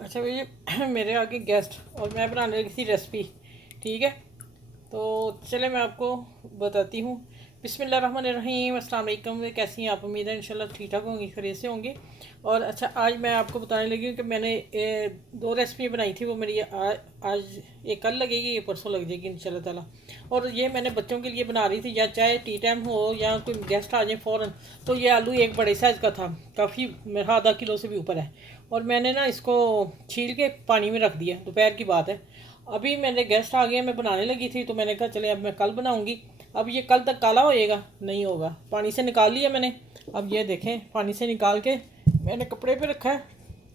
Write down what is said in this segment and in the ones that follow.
अच्छा भैया मेरे आगे गेस्ट और मैं बनाने लगी थी रेसिपी। ठीक है, तो चले मैं आपको बताती हूँ। बिस्मिल्लाहिर्रहमानिर्रहीम, अस्सलाम वालेकुम। कैसी हैं आप? उम्मीद है इंशाल्लाह ठीक ठाक होंगी, खैरियत से होंगी। और अच्छा, आज मैं आपको बताने लगी हूँ कि मैंने दो रेसिपी बनाई थी। वो मेरी आज एक कल लगेगी, ये परसों लग जाएगी इंशाल्लाह ताला। और ये मैंने बच्चों के लिए बना रही थी, या चाहे टी टाइम हो या कोई गेस्ट आ जाए फ़ौरन। तो ये आलू एक बड़े साइज़ का था, काफ़ी मेरा आधा किलो से भी ऊपर है। और मैंने ना इसको छील के पानी में रख दिया, दोपहर की बात है। अभी मेरे गेस्ट आ गए, मैं बनाने लगी थी, तो मैंने कहा चले अब मैं कल बनाऊंगी। अब ये कल तक काला होएगा? नहीं होगा। पानी से निकाल लिया मैंने। अब ये देखें, पानी से निकाल के मैंने कपड़े पे रखा है,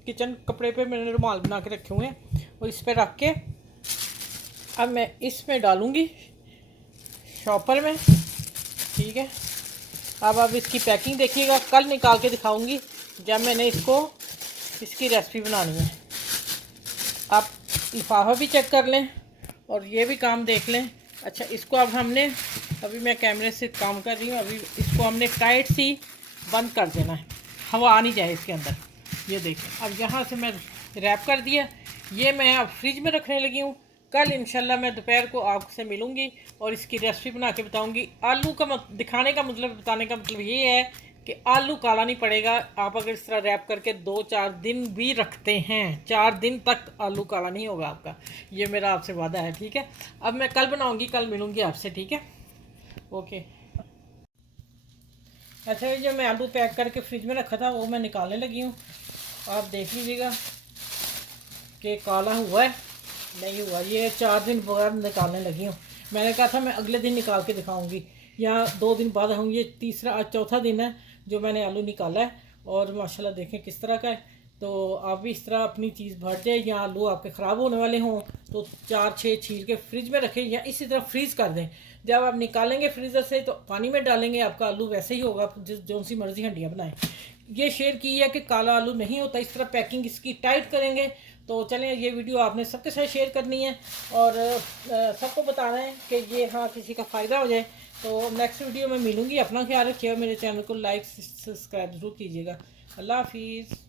किचन कपड़े पे मैंने रुमाल बना के रखे हुए हैं। और इस पर रख के अब मैं इसमें डालूंगी शॉपर में। ठीक है, अब आप इसकी पैकिंग देखिएगा, कल निकाल के दिखाऊंगी जब मैंने इसकी रेसिपी बनानी है। आप लिफाफा भी चेक कर लें और ये भी काम देख लें। अच्छा, इसको अब हमने, अभी मैं कैमरे से काम कर रही हूँ, अभी इसको हमने टाइट सी बंद कर देना है, हवा आ नहीं जाए इसके अंदर। ये देखें, अब यहाँ से मैं रैप कर दिया। ये मैं अब फ्रिज में रखने लगी हूँ। कल इंशाल्लाह मैं दोपहर को आपसे मिलूँगी और इसकी रेसिपी बना के बताऊँगी। आलू का दिखाने का मतलब, बताने का मतलब ये है कि आलू काला नहीं पड़ेगा। आप अगर इस तरह रैप करके 2-4 दिन भी रखते हैं, 4 दिन तक आलू काला नहीं होगा आपका। ये मेरा आपसे वादा है। ठीक है, अब मैं कल बनाऊंगी, कल मिलूंगी आपसे। ठीक है, ओके। अच्छा, ये जो मैं आलू पैक करके फ्रिज में रखा था वो मैं निकालने लगी हूँ। आप देख लीजिएगा कि काला हुआ है नहीं हुआ। ये 4 दिन बगैर निकालने लगी हूँ। मैंने कहा था मैं अगले दिन निकाल के दिखाऊंगी, या 2 दिन बाद हूँ। ये तीसरा, आज चौथा दिन है जो मैंने आलू निकाला है। और माशाल्लाह देखें किस तरह का है। तो आप भी इस तरह अपनी चीज़ भर जाए, या आलू आपके ख़राब होने वाले हों तो 4-6 छील के फ्रिज में रखें, या इसी तरह फ्रीज़ कर दें। जब आप निकालेंगे फ्रीज़र से तो पानी में डालेंगे, आपका आलू वैसे ही होगा जिस जो सी मर्ज़ी हंडियाँ बनाएं। ये शेयर की है कि काला आलू नहीं होता। इस तरह पैकिंग इसकी टाइट करेंगे। तो चलें, ये वीडियो आपने सबके साथ शेयर करनी है और सबको बताना है कि ये, हाँ, किसी का फ़ायदा हो जाए। तो नेक्स्ट वीडियो में मिलूँगी। अपना ख्याल रखिएगा, मेरे चैनल को लाइक सब्सक्राइब ज़रूर कीजिएगा। अल्लाह हाफिज़।